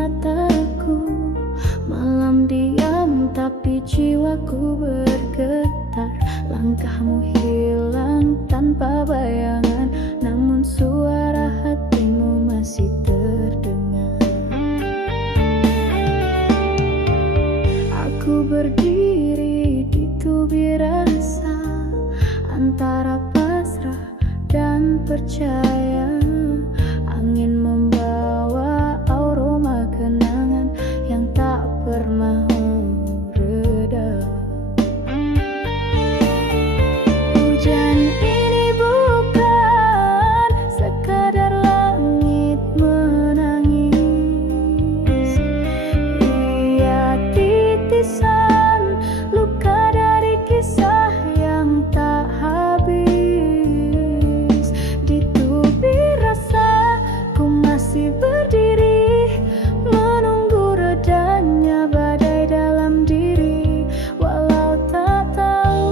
mataku. Malam diam tapi jiwaku bergetar. Langkahmu hilang tanpa bayangan, namun suara hatimu masih terdengar. Aku berdiri di tubir rasa, antara pasrah dan percaya. Angin membawa aroma kenangan yang tak pernah mereda. Hujan ini bukan sekadar langit menangis. Ia titisan luka dari kisah yang tak habis. Di tubir rasa ku masih berdiri, menunggu redanya badai dalam diri. Walau tak tahu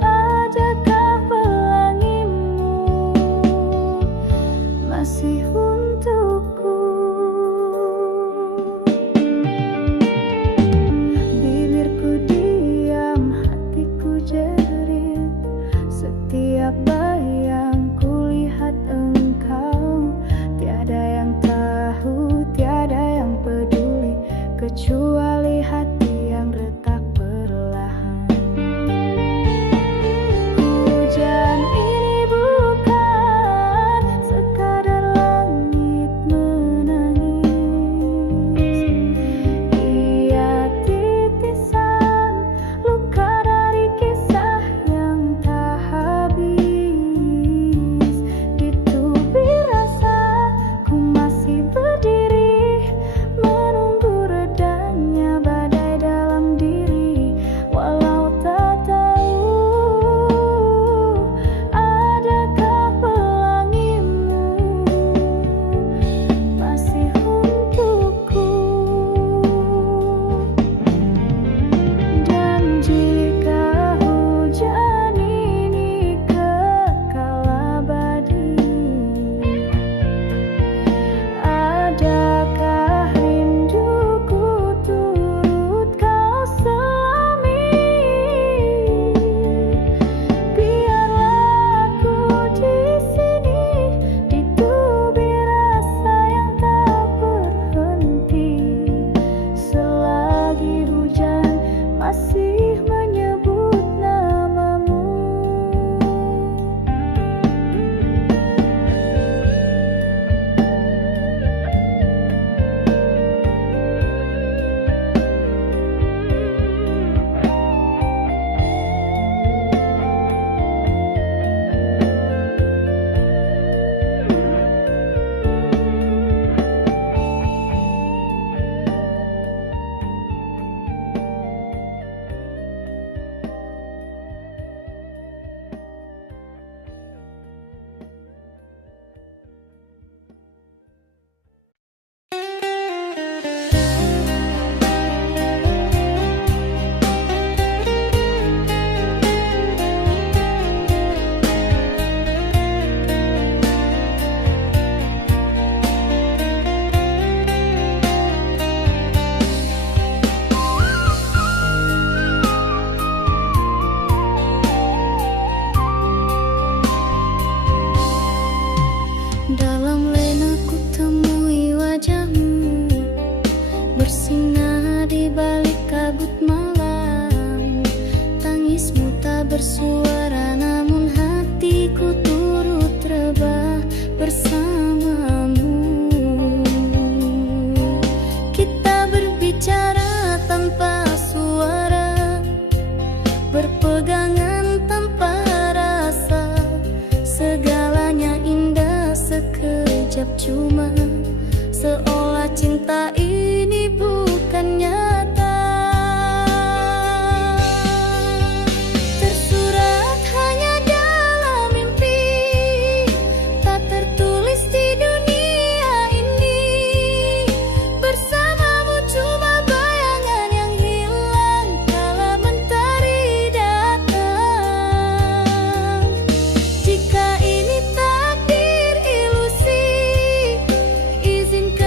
adakah pelangimu masih untukku. Bibirku diam, hatiku jerit. Setiap bayang kulihat engkau. Tiada yang tahu, tiada yang peduli, kecuali hati yang retak perlahan. Hujan ini bukan sekadar langit menangis. Ia titisan luka dari kisah yang tak habis. Di tubir rasa ku masih berdiri, menunggu redanya badai dalam diri. Walau tak tahu adakah pelangimu masih untukku. Dan jika hujan ini kekal abadi, adakah rinduku turut kau selami? Biarlah aku di sini, di tubir rasa yang tak berhenti, selagi hujan masih menyebut namamu. Dalam lena ku temui wajahmu, bersinar di balik kabut malam. Tangismu tak bersuara, namun hatiku turut rebah bersamamu. Kita berbicara tanpa suara, berpegangan tanpa rasa. Segalanya indah sekejap, cuma seolah cinta ini bukan nyata. Tersurat hanya dalam mimpi, tak tertulis di dunia ini. Bersamamu cuma bayangan yang hilang kala mentari datang. Jika ini takdir ilusi, izinkan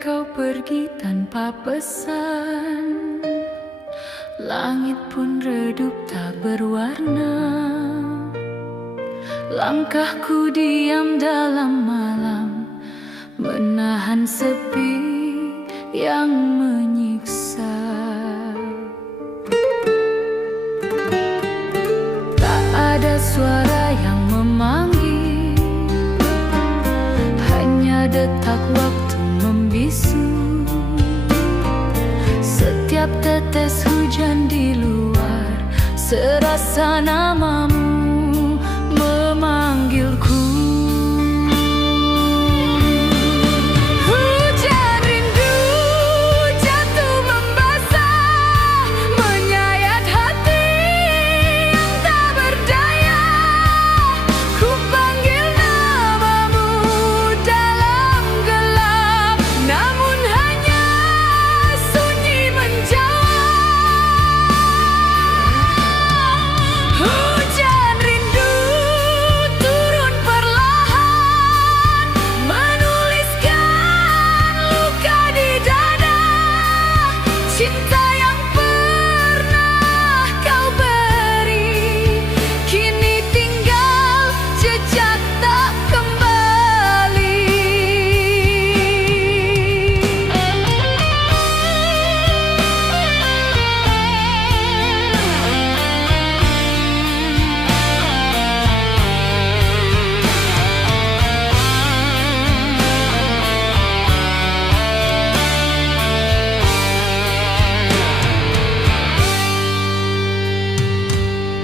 kau pergi tanpa pesan, langit pun redup tak berwarna. Langkahku diam dalam malam, menahan sepi yang menyiksa. Tak ada suara yang memanggil, hanya detak waktu membisu. Setiap tetes hujan di luar, serasa namamu memanggilku. Hujan rindu jatuh membasah, menyayat hati yang tak berdaya. Ku panggil namamu dalam gelap, namun hanya sunyi menjawab. Hujan rindu turun perlahan, menuliskan luka di dada. Cinta yang pernah kau beri, kini tinggal jejak tak kembali.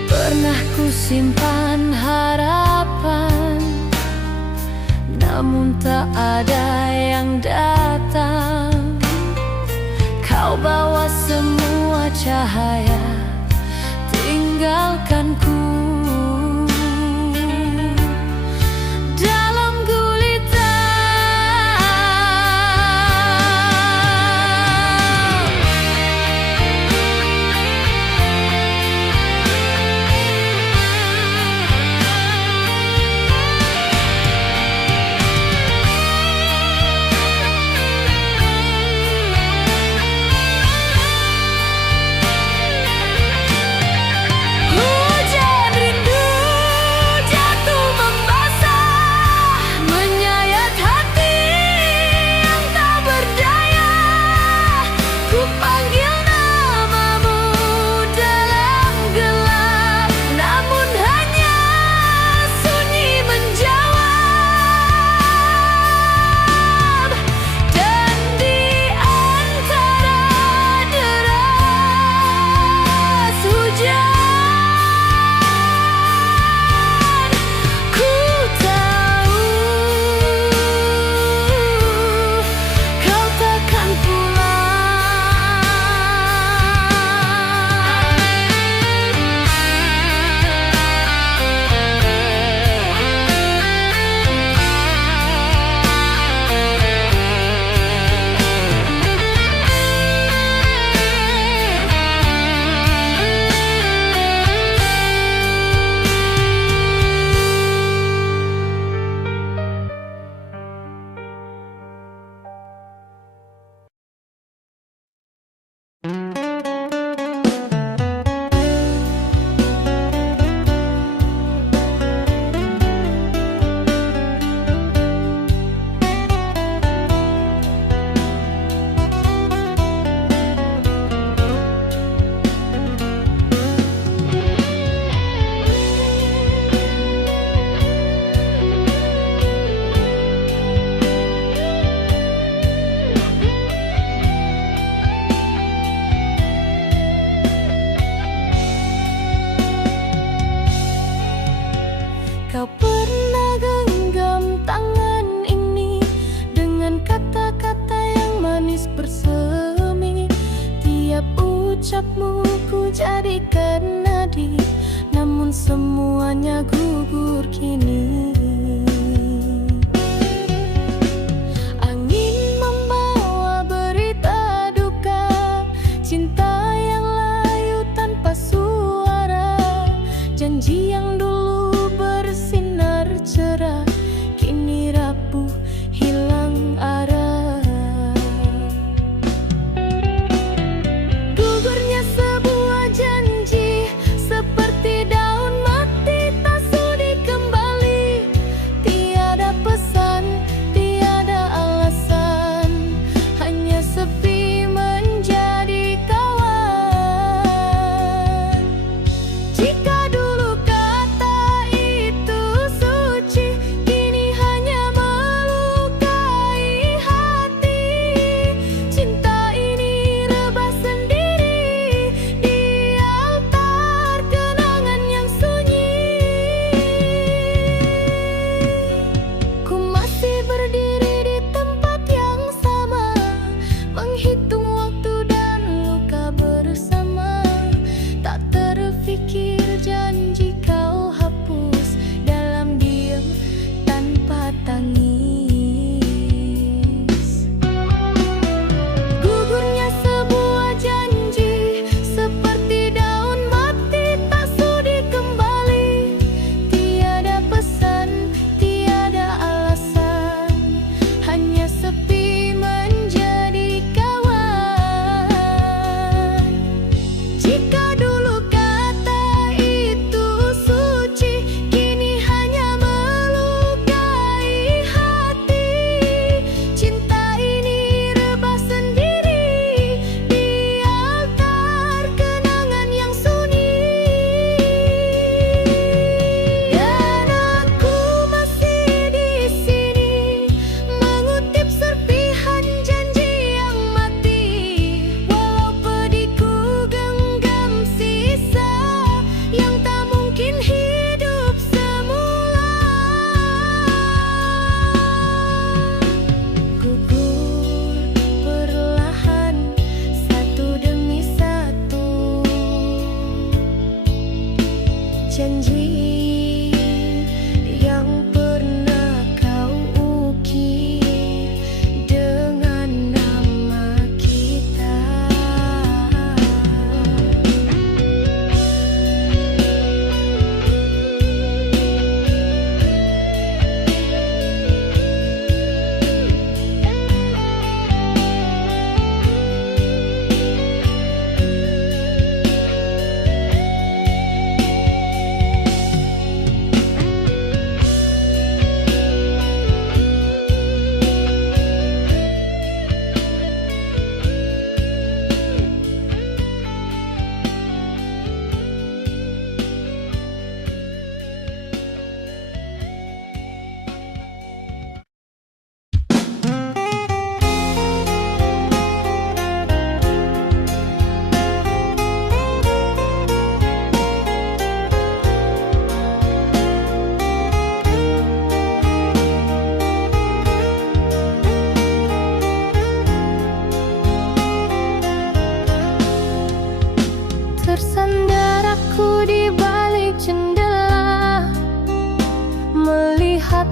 Pernah ku simpan harapan, namun tak ada yang datang. Kau bawa semua cahaya, tinggalkanku dalam gulita. Hujan rindu jatuh membasah, menyayat hati yang tak berdaya. Ku panggil namamu dalam gelap, namun hanya sunyi menjawab. Dan di antara deras hujan, ku tahu kau takkan Kau pernah genggam tangan ini dengan kata-kata yang manis bersemi. Tiap ucapmu ku jadikan nadi, namun semuanya gugur kini. Angin membawa berita duka, cinta yang layu tanpa suara. Janji yang dulu bersinar cerah, kini rapuh hilang arah.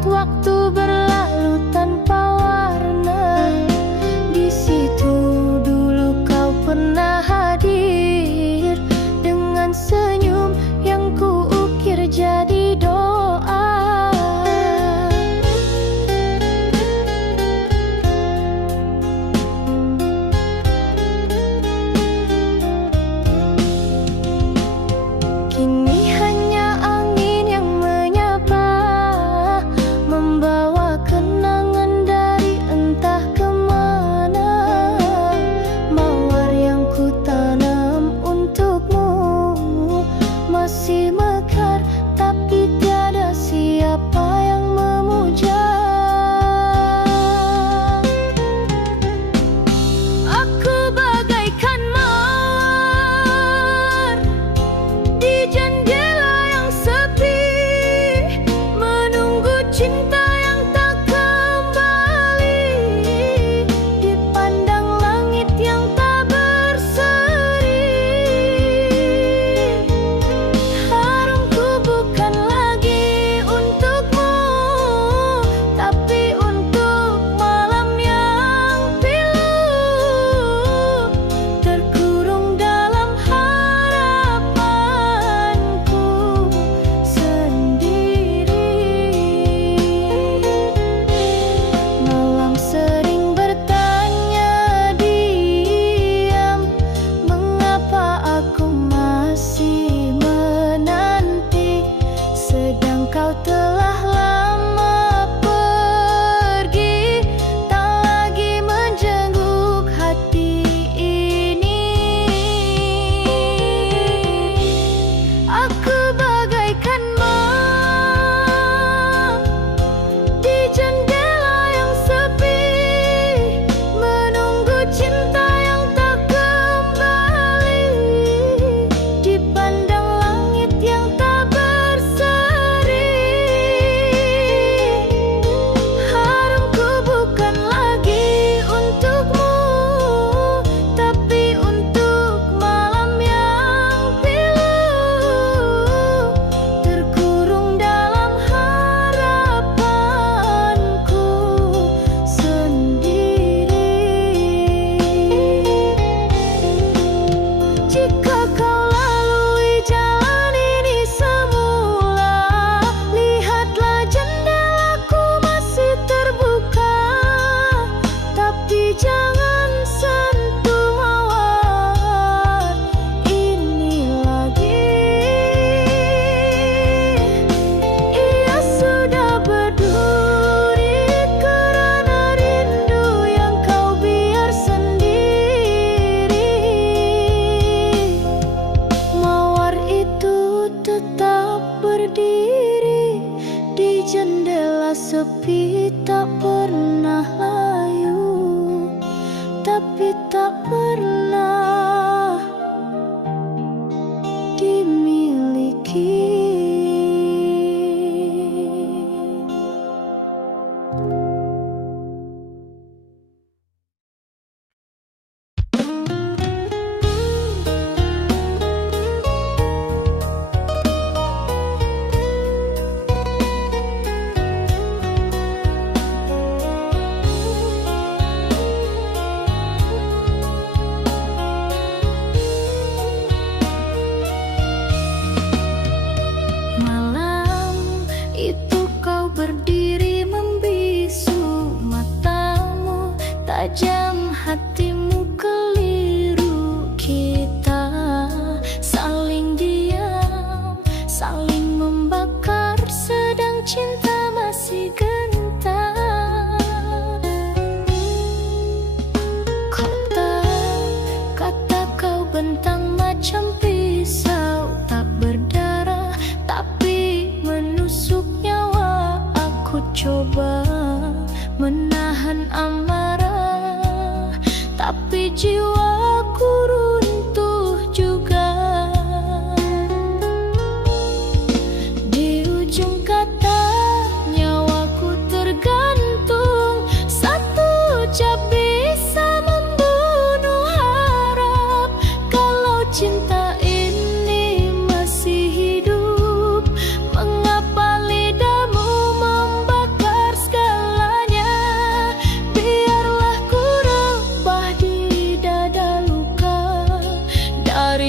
waktu berlalu tanpa warna. Di situ dulu kau pernah hadir dengan senyum yang kuukir jadi doa. Kini hanya angin yang menyapa, membawa kenangan dari entah kemana. Mawar yang ku tanam untukmu masih mekar, tapi tiada siapa yang memuja. Aku bagaikan mawar di jendela yang sepi, menunggu cinta yang tak kembali, dipandang langit yang tak berseri. Harumku bukan lagi untukmu, tapi untuk malam yang pilu, terkurung dalam harapanku sendiri. Malam sering bertanya diam, mengapa aku masih menanti, sedang kau telah lama pergi, tak lagi menjenguk hati ini. Aku bagaikan mawar di jendela yang sepi, menunggu cinta yang tak kembali, dipandang langit yang tak berseri. Harumku bukan lagi untukmu, tapi untuk malam yang pilu, terkurung dalam harapanku sendiri. Jika kau lalui jalan ini semula, lihatlah jendelaku masih terbuka, tapi jangan sentuh mawar ini lagi. Ia sudah berduri kerana rindu yang kau biar sendiri. Mawar itu tetap berdiri di jendela sepi, tak pernah layu, tapi tak pernah dimiliki. Malam itu kau berdiri membisu, matamu tajam, hatimu keliru. Kita saling diam, saling membakar, sedang cinta masih gentar. Kata kau bentang macam pisau, tak berdarah tapi menusuk nyawa. Aku coba menahan amarah, tapi jiwaku runtuh juga. Di ujung kata nyawaku tergantung, satu ucap bisa membunuh harap. Kalau cinta ini masih hidup, mengapa lidahmu membakar?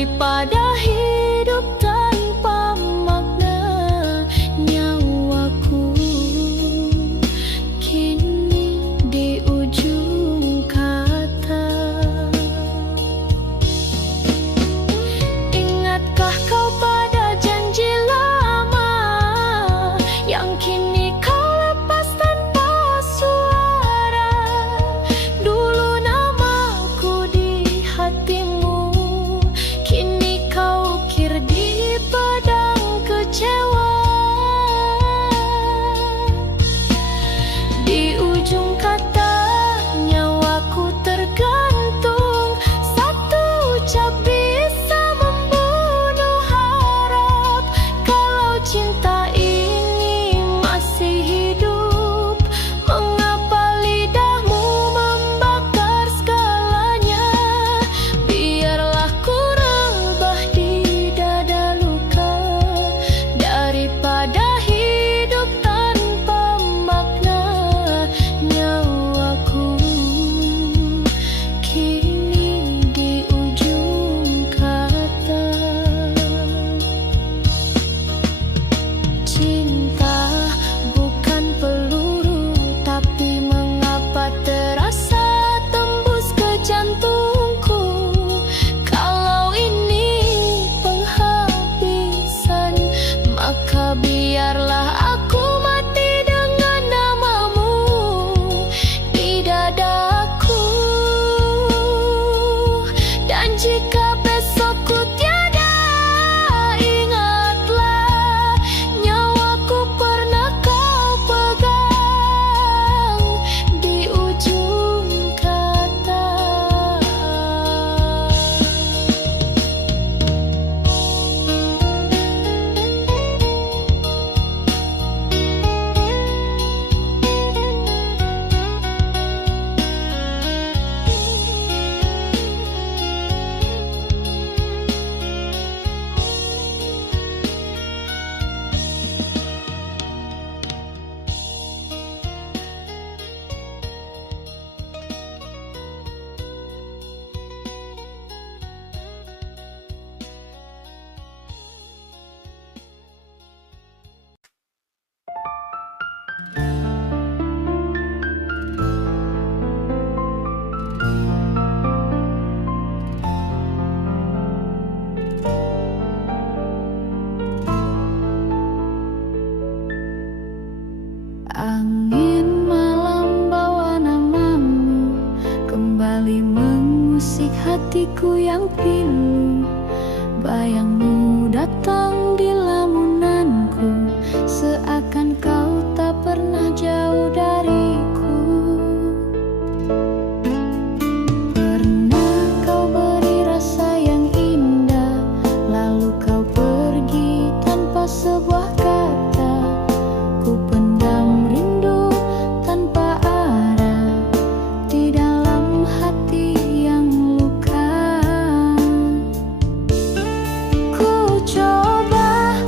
daripada hidup tanpa makna. Nyawaku kini di ujung kata. Ingatkah kau pada janji lama yang kini kau lepas tanpa suara? Dulu namaku di hatimu, kini kau ukir di padang kecewa. Di ujung kata nyawaku tergantung, satu ucap bisa membunuh harap. Kalau cinta ini masih hidup, mengapa lidahmu membakar segalanya? Biarlah ku rebah di dada luka, daripada hidup tanpa makna. Nyawaku kini di ujung kata. Cinta bukan peluru, tapi mengapa terasa tembus ke jantungku? Kalau ini penghabisan, maka biarlah aku mati dengan namamu di dadaku. Dan jika besok ku tiada, ingatlah nyawaku pernah kau pegang di ujung kata. Angin malam bawa namamu, kembali mengusik hatiku yang pilu. Bayangmu datang di lamunanku, seakan kau tak pernah jauh dariku. Pernah kau beri rasa yang indah, lalu kau pergi tanpa sebuah kata. Ku pendam rindu tanpa arah di dalam hati yang luka. Ku coba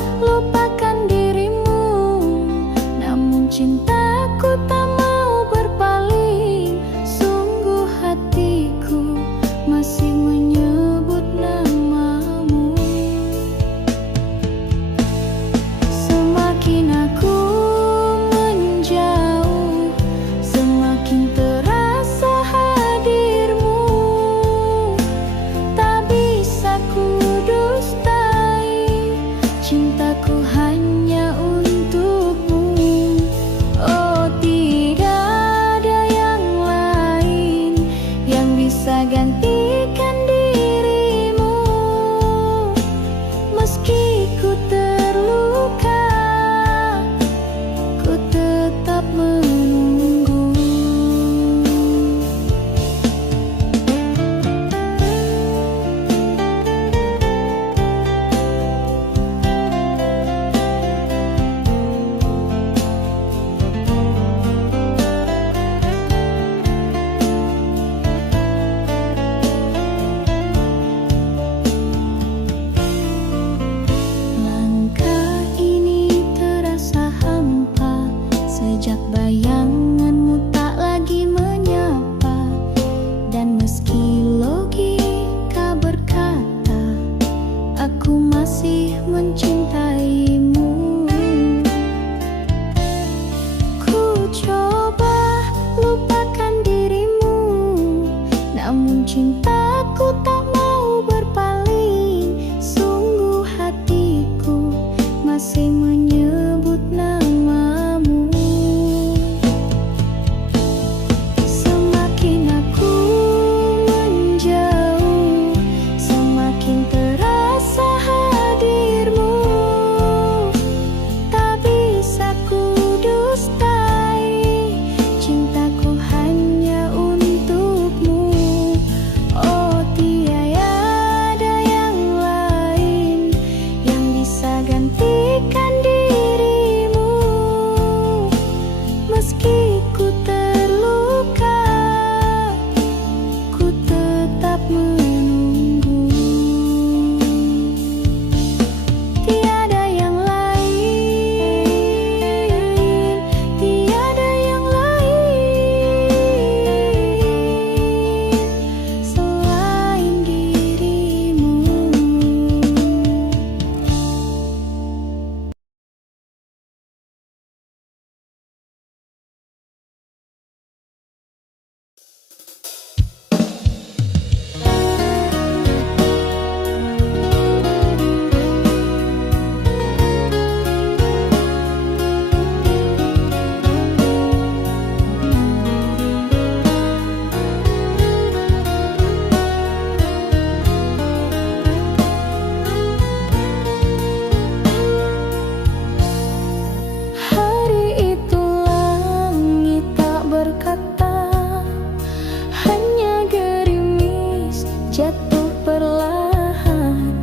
jatuh perlahan.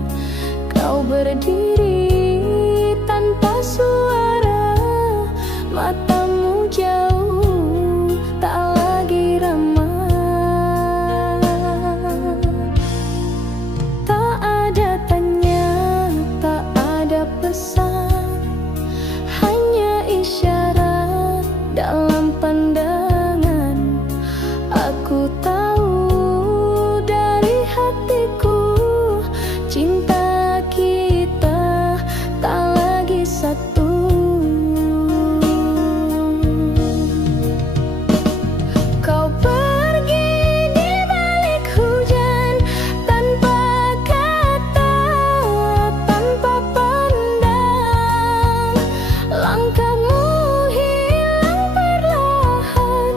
Kau berdiri tanpa suara, matamu jauh tak lagi ramah. Tak ada tanya, tak ada pesan, hanya isyarat dalam pandangan. Aku tahu dari hatiku, cinta kita tak lagi satu. Kau pergi di balik hujan, tanpa kata, tanpa pandang. Langkahmu hilang perlahan,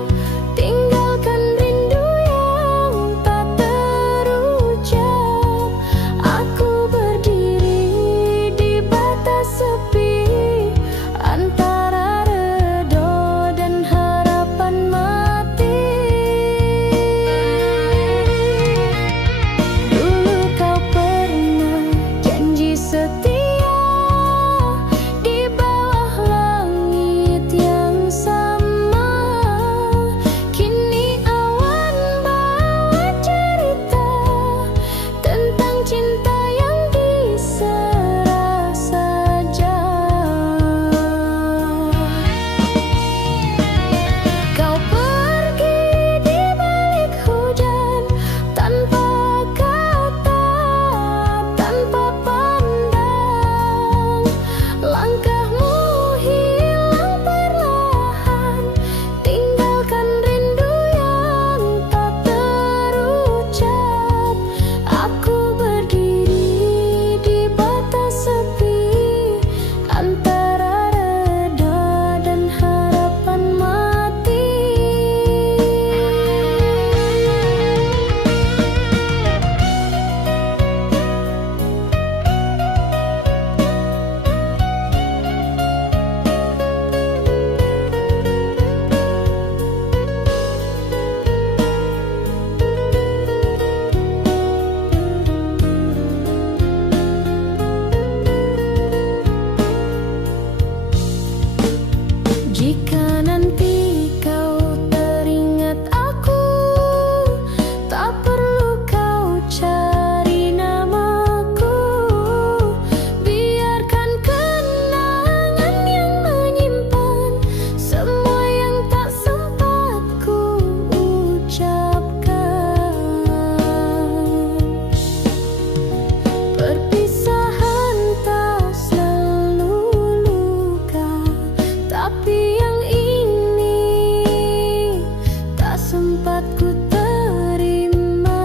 tinggalkan rindu yang tak terucap. Aku berdiri di batas sepi, antara redha dan harapan mati. Dulu kau pernah janji setia di bawah langit yang sama. Kini awan bawa cerita tentang cinta yang diserah saja. Kau pergi di balik hujan, tanpa kata, tanpa pandang. Langkahmu hilang perlahan, tinggalkan rindu yang tak terucap. Aku berdiri di batas sepi, antara redha dan harapan mati. Jika nanti kau teringat aku, tak perlu kau cari namaku. Biarkan kenangan yang menyimpan semua yang tak sempat ku ucapkan. Perpisahan tak selalu luka, tapi yang ini tak sempat ku terima.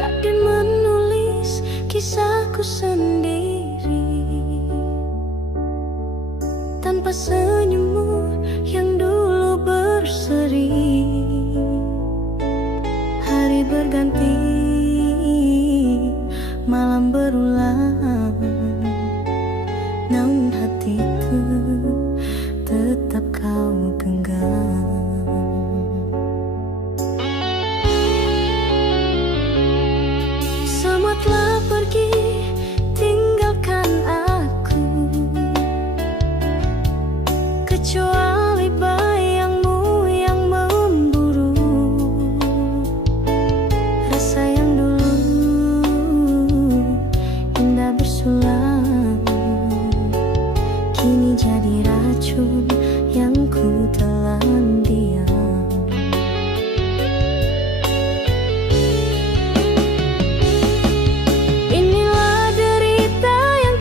Takdir menulis kisahku sendiri, tanpa senyummu yang dulu berseri. Hari berganti, malam berulang, namun hatiku tetap kau genggam. Semua telah pergi, tinggalkan aku, kecuali bayangmu yang memburu. Rasa yang dulu indah bersulang, kini jadi racun yang ku telan diam. Inilah derita yang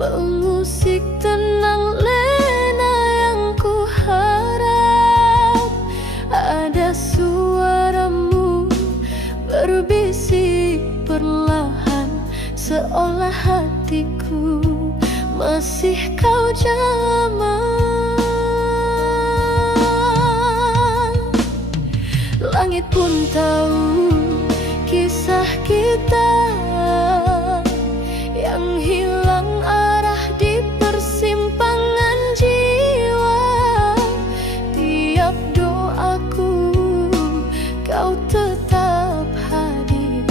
mengusik tenang lena yang ku harap. Ada suaramu berbisik perlahan, seolah hatiku masih kau jamah. Langit pun tahu kisah kita yang hilang arah di persimpangan jiwa. Tiap doaku kau tetap hadir,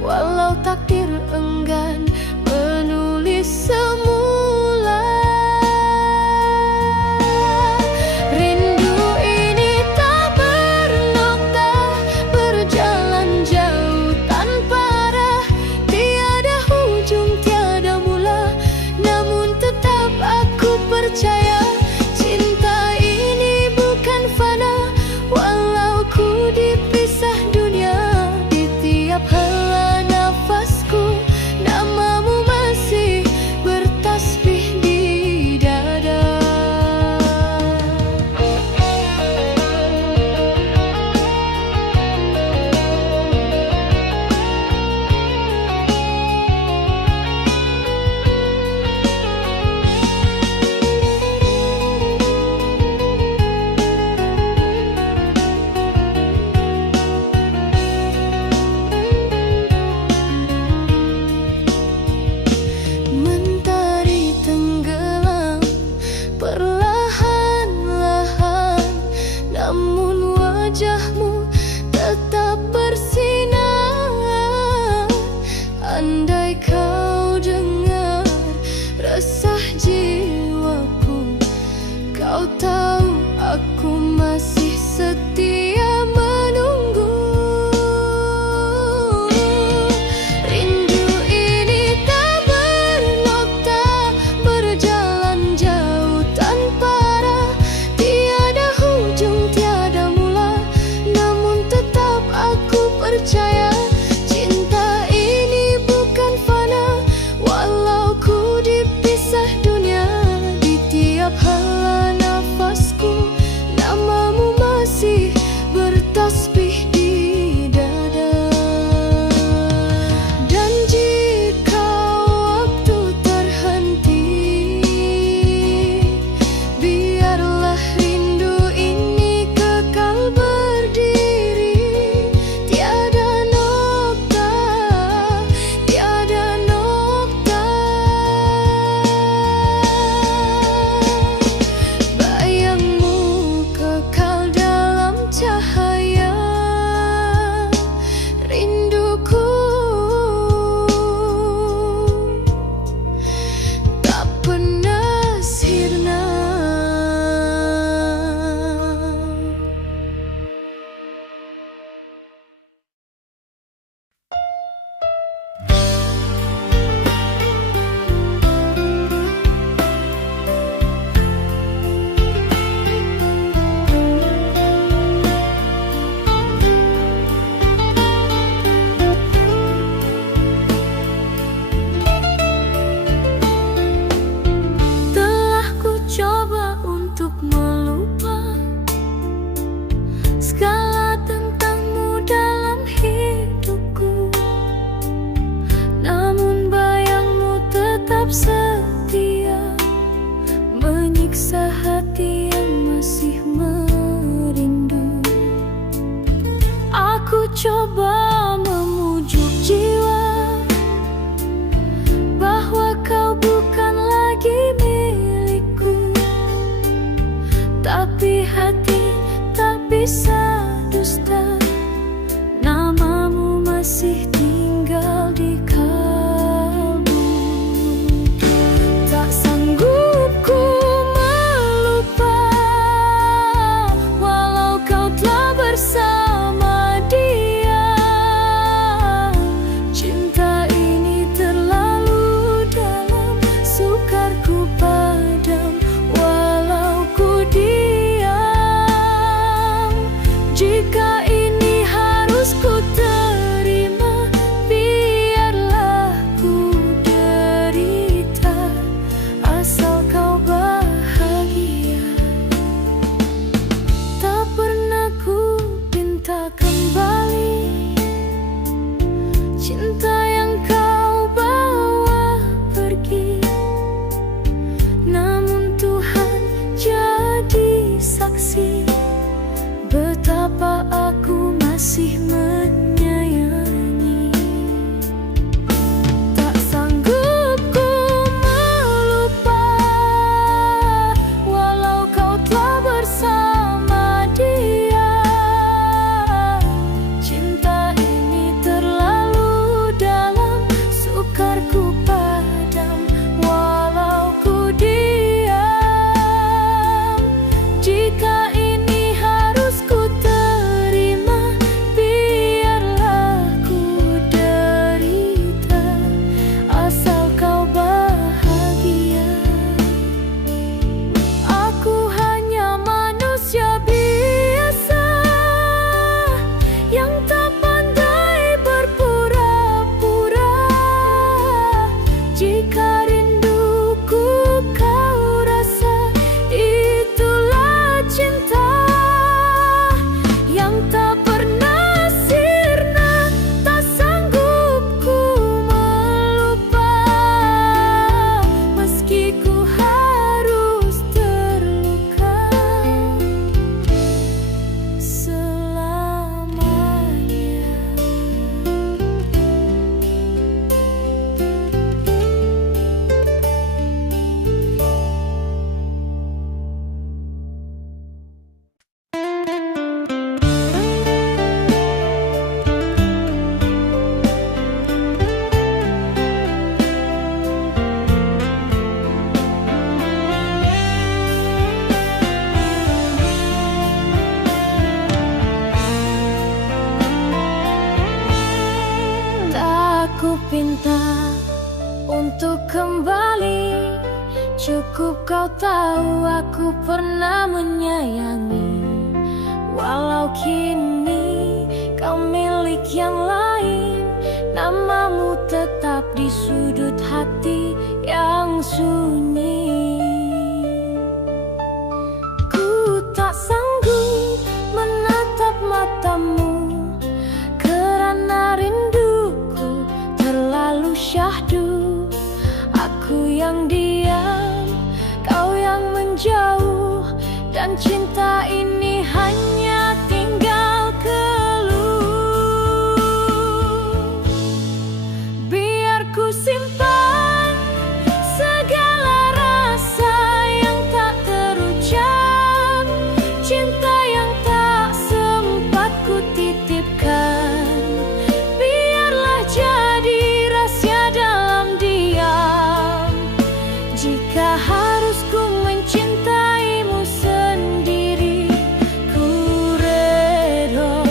walau takdir enggan menulis semula. Rindu ini tak bernoktah, berjalan jauh tanpa arah, tiada ujung, tiada mula. Namun tetap aku percaya cinta ini bukan fana, walau ku dipisah dunia. Di tiap hela nafasku namamu masih bertasbih di dada. Cukup kau tahu aku pernah menyayangi, walau kini kau milik yang lain. Namamu tetap di sudut hati yang sunyi. Ku tak sanggup menatap matamu, kerana rinduku terlalu syahdu. Aku yang diam, kau yang menjauh, dan cinta ini hanya tinggal keluh. Biar ku simpan segala rasa yang tak terucap, cinta yang tak sempat ku titipkan. Biarlah jadi rahasia dalam diam. Jika harus ku mencintaimu sendiri, ku reda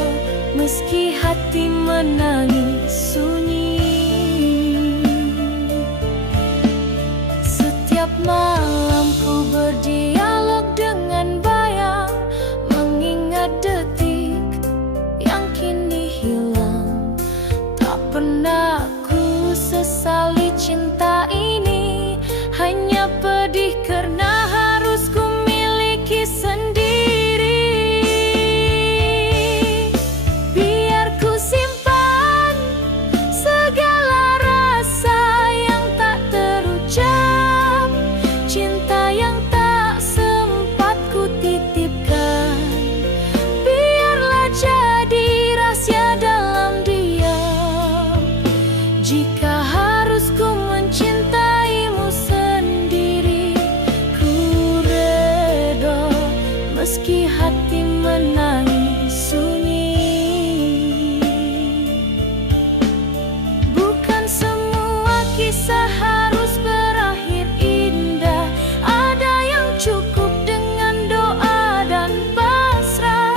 meski hati menangis sunyi. Setiap malam ku berdialog dengan bayang, mengingat detik yang kini hilang. Tak pernah ku sesali cinta ini, hanya pedih karena harus ku miliki sendiri. Biar ku simpan segala rasa yang tak terucap, cinta yang tak sempat ku titipkan. Biarlah jadi rahasia dalam diam. Jika harus ku mencintaimu sendiri, ku reda meski hati menangis sunyi. Bukan semua kisah harus berakhir indah. Ada yang cukup dengan doa dan pasrah.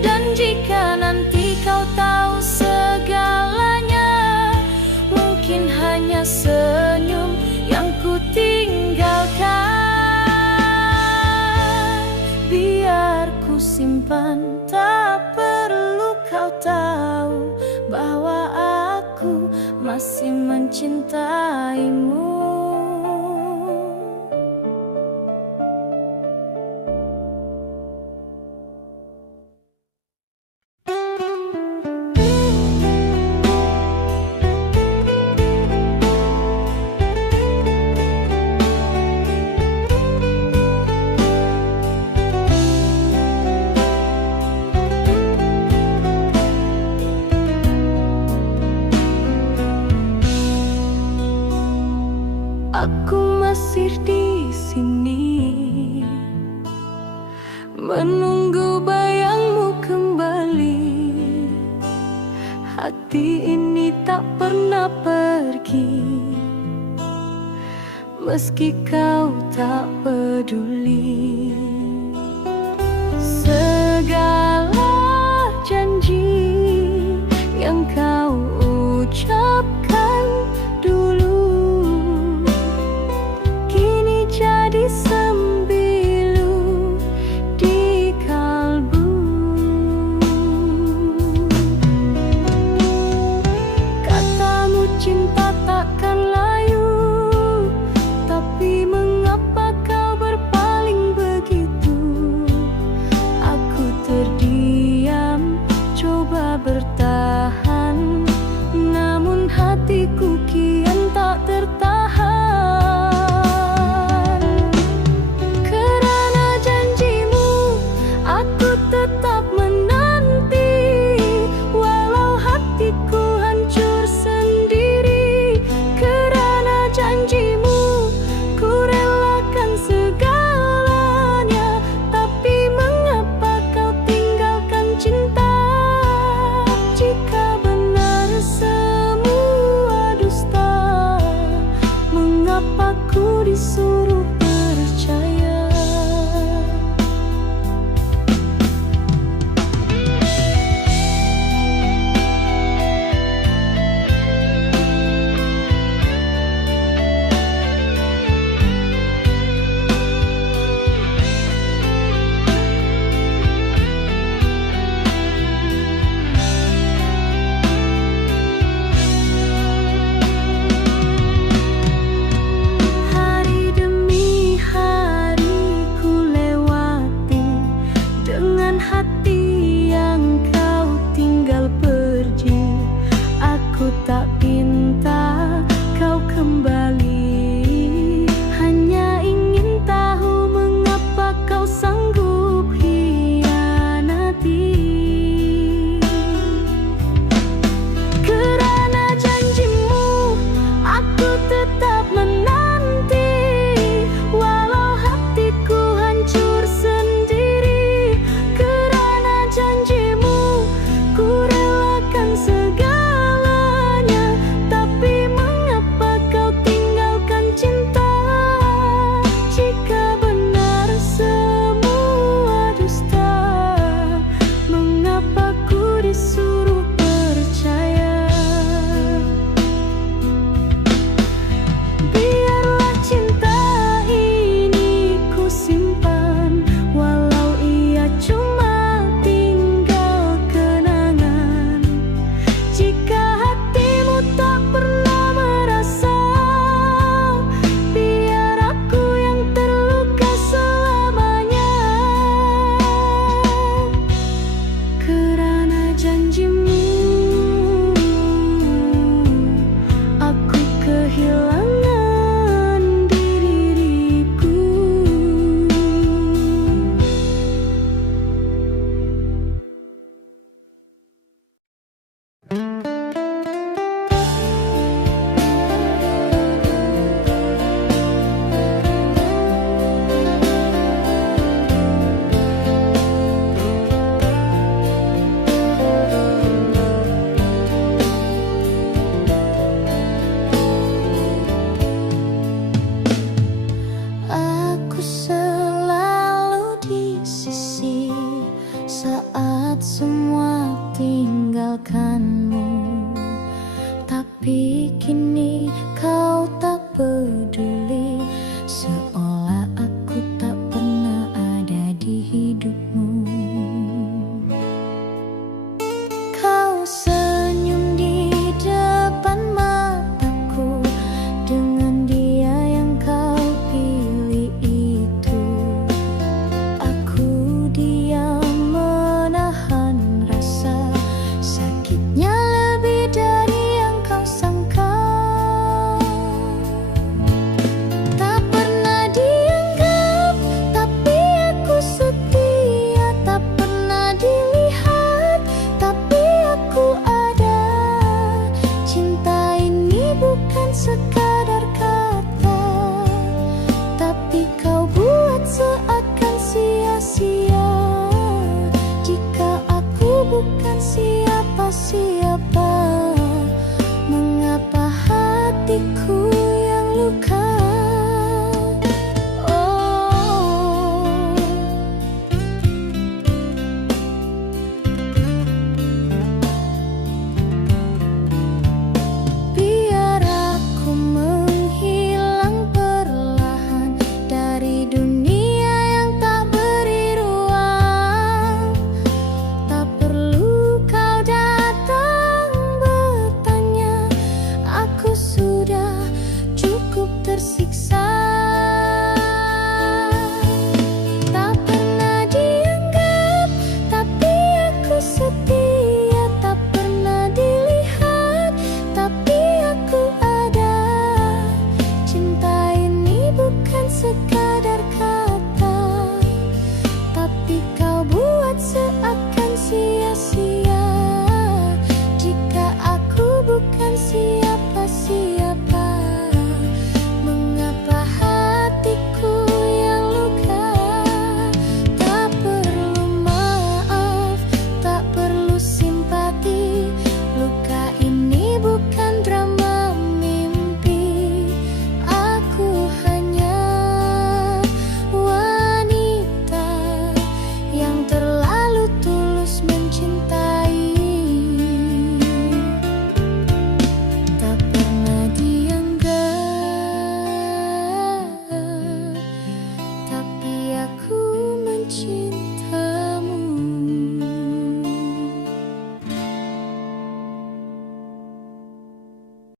Dan jika nanti kau tahu segalanya, mungkin hanya senyum yang ku tinggalkan. Biar ku simpan, tak perlu kau tahu bahwa aku masih mencintaimu. Aku masih di sini, menunggu bayangmu kembali. Hati ini tak pernah pergi, meski kau tak peduli.